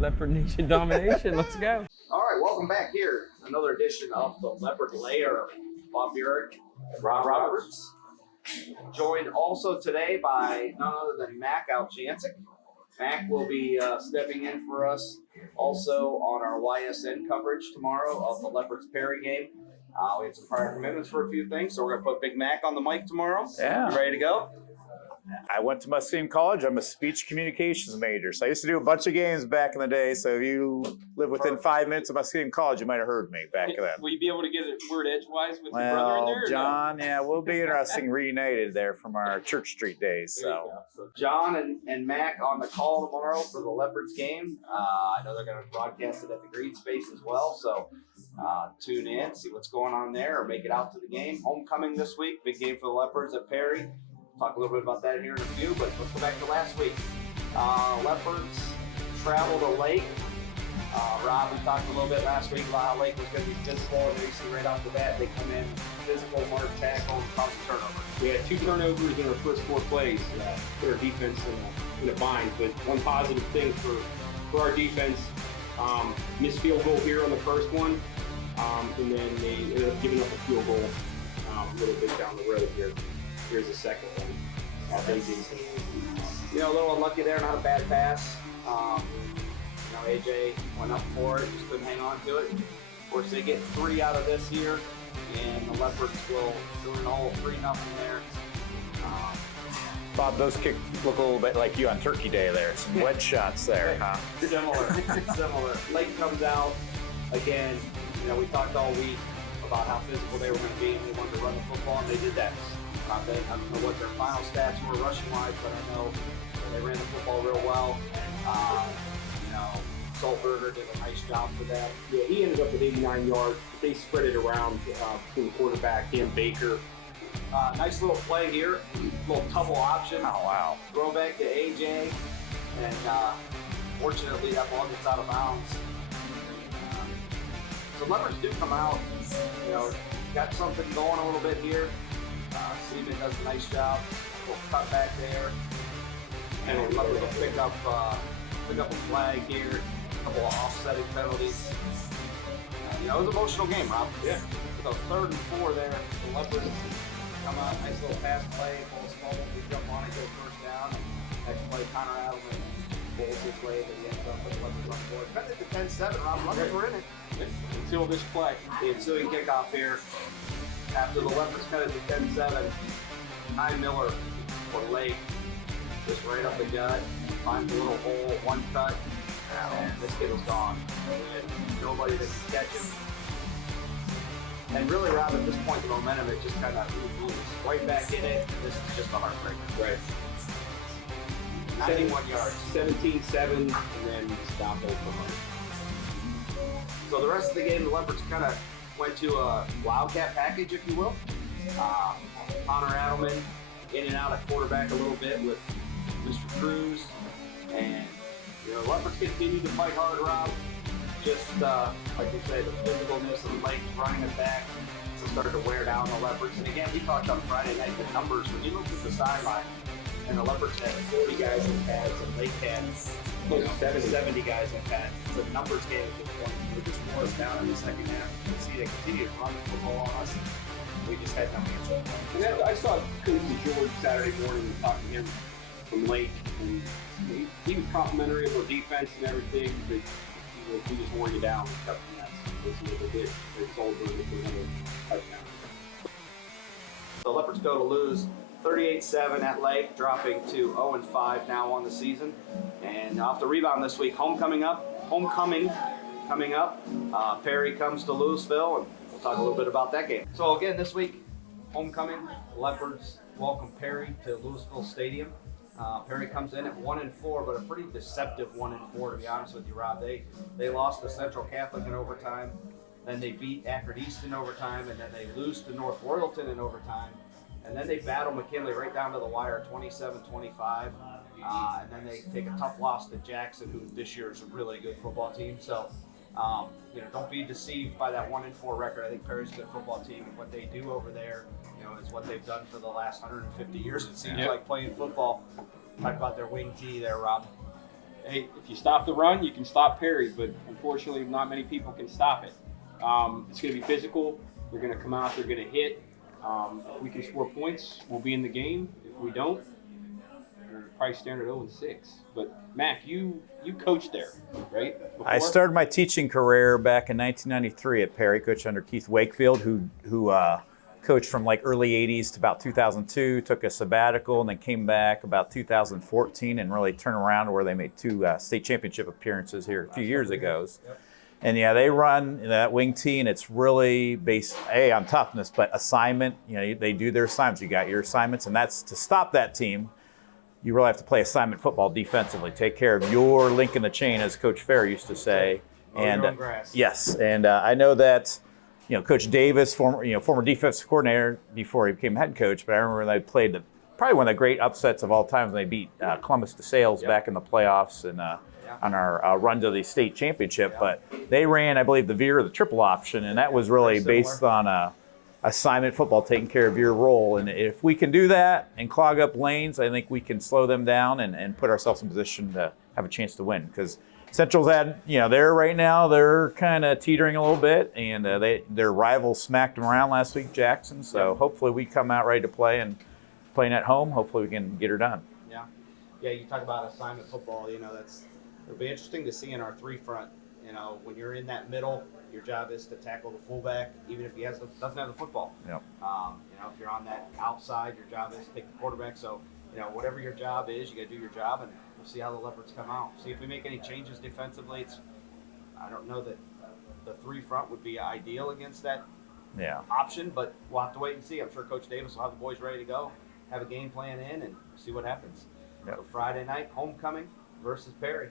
Leopard Nation domination. Let's go. All right, welcome back here. Another edition of the Leopard Lair. Bob Burek, Rob Roberts. Joined also today by none other than Mac Aljancic. Mac will be stepping in for us also on our YSN coverage tomorrow of the Leopards Perry game. We had some prior commitments for a few things, so we're going to put Big Mac on the mic tomorrow. Yeah. You ready to go? I went to Muskegon College. I'm a speech communications major. So I used to do a bunch of games back in the day. So if you live within 5 minutes of Muskegon College, you might have heard me back then. Will you be able to get a word edgewise with your brother in there? John, yeah, we'll be interesting reunited there from our Church Street days. So John and Mac on the call tomorrow for the Leopards game. I know they're going to broadcast it at the Green Space as well. So tune in, see what's going on there, or make it out to the game. Homecoming this week. Big game for the Leopards at Perry. Talk a little bit about that here in a few, but let's go back to last week. Leopards travel to Lake. Rob, we talked a little bit last week about how Lake was going to be physical, and you see right off the bat, they come in physical, mark tackle, cause a turnover. We had 2 turnovers in our first 4 plays. Put our defense in a bind. But one positive thing for our defense, missed field goal here on the first one, and then they ended up giving up a field goal a little bit down the road here. Here's the second one. A little unlucky there, not a bad pass. AJ went up for it, just couldn't hang on to it. Of course, they get 3 out of this here, and the Leopards will do an all 3-0 there. Bob, those kicks look a little bit like you on Turkey Day there. Some wedge shots there, huh? Similar. Lake comes out again. We talked all week about how physical they were going to be, and they wanted to run the football, and they did that. I don't know what their final stats were rushing-wise, but I know they ran the football real well. Saltberger did a nice job for that. Yeah, he ended up with 89 yards. They spread it around between the quarterback and Baker. Nice little play here, little double option. Oh, wow. Throw back to AJ, and fortunately that ball gets out of bounds. So Leopards do come out, got something going a little bit here. Seaman does a nice job. We'll cut back there, and the Leopards will pick up a flag here, a couple of offsetting penalties. It was an emotional game, Rob. Yeah. So 3rd and 4 there, the Leopards come out, nice little pass play, Paul's fumble, we jump on it, go first down. Next play, Connor Adelman pulls his way to the end zone, put the Leopards on board. Cut it to 10-7, Rob. Leopards were in it. Until this play. The ensuing kickoff here. After the Leopards cut it to 10-7, Ty Miller for Lake, just right up the gut, finds a little hole, one cut, and this kid was gone. Nobody that could catch him. And really, Rob, at this point, the momentum, it just kind of moves right back in it. This is just a heartbreaker. Right. 91 yards. 17-7, and then stop it for home. So the rest of the game, the Leopards kind of went to a wildcat package, if you will. Connor Adelman in and out at quarterback a little bit with Mr. Cruz. And, the Leopards continued to fight hard, Rob. Just, like you say, the physicalness of the Lake running it back started to wear down the Leopards. And again, we talked on Friday night, the numbers, when you look at the sideline, and the Leopards had 40 guys in pads, and Lake had 70 guys in pads. So the numbers game at this point were just wore us down in the second half. You can see they continued to run the football on us. We just had no answer. And I saw Coach George Saturday morning and talked to him from Lake, and he was complimentary of our defense and everything, but we just wore you down. That's what they did. They sold them for another touchdown. The Leopards go to lose 38-7 at Lake, dropping to 0-5 now on the season. And off the rebound this week, homecoming coming up. Perry comes to Louisville, and we'll talk a little bit about that game. So again, this week, homecoming, Leopards welcome Perry to Louisville Stadium. Perry comes in at 1-4, but a pretty deceptive 1-4, to be honest with you, Rob. They lost to Central Catholic in overtime, then they beat Akron East in overtime, and then they lose to North Royalton in overtime, and then they battle McKinley right down to the wire, 27-25, and then they take a tough loss to Jackson, who this year is a really good football team. So, don't be deceived by that 1-4 record. I think Perry's a good football team, and what they do over there, is what they've done for the last 150 years. It seems like playing football. Talk about their wing tee there, Rob. Hey, if you stop the run, you can stop Perry, but unfortunately, not many people can stop it. It's going to be physical. They're going to come out. They're going to hit. If we can score points, we'll be in the game. If we don't, we're probably staring at 0-6. But Mac, you coached there, right? Before? I started my teaching career back in 1993 at Perry, coached under Keith Wakefield, who coached from like early 80s to about 2002, took a sabbatical, and then came back about 2014 and really turned around to where they made 2 state championship appearances here a few years ago. Yep. And they run that wing tee, and it's really based on toughness, but assignment. They do their assignments. You got your assignments, and that's to stop that team. You really have to play assignment football defensively. Take care of your link in the chain, as Coach Fair used to say. Your own grass. Yes, and I know that. Coach Davis, former defensive coordinator before he became head coach, but I remember they played probably one of the great upsets of all time when they beat Columbus DeSales back in the playoffs and on our run to the state championship. But they ran, I believe, the veer or the triple option, and that was really based on assignment football, taking care of your role. And if we can do that and clog up lanes, I think we can slow them down and put ourselves in position to have a chance to win. Because Central's they're right now, they're kind of teetering a little bit, and their rival smacked them around last week, Jackson. So hopefully we come out ready to play, and playing at home, hopefully we can get her done. Yeah, you talk about assignment football, it'll be interesting to see in our 3-front, when you're in that middle, your job is to tackle the fullback, even if he doesn't have the football. Yep. If you're on that outside, your job is to take the quarterback. So, whatever your job is, you got to do your job, and we'll see how the Leopards come out. See if we make any changes defensively. I don't know that the 3-front would be ideal against that option, but we'll have to wait and see. I'm sure Coach Davis will have the boys ready to go, have a game plan in, and see what happens. Yep. So Friday night, homecoming versus Perry.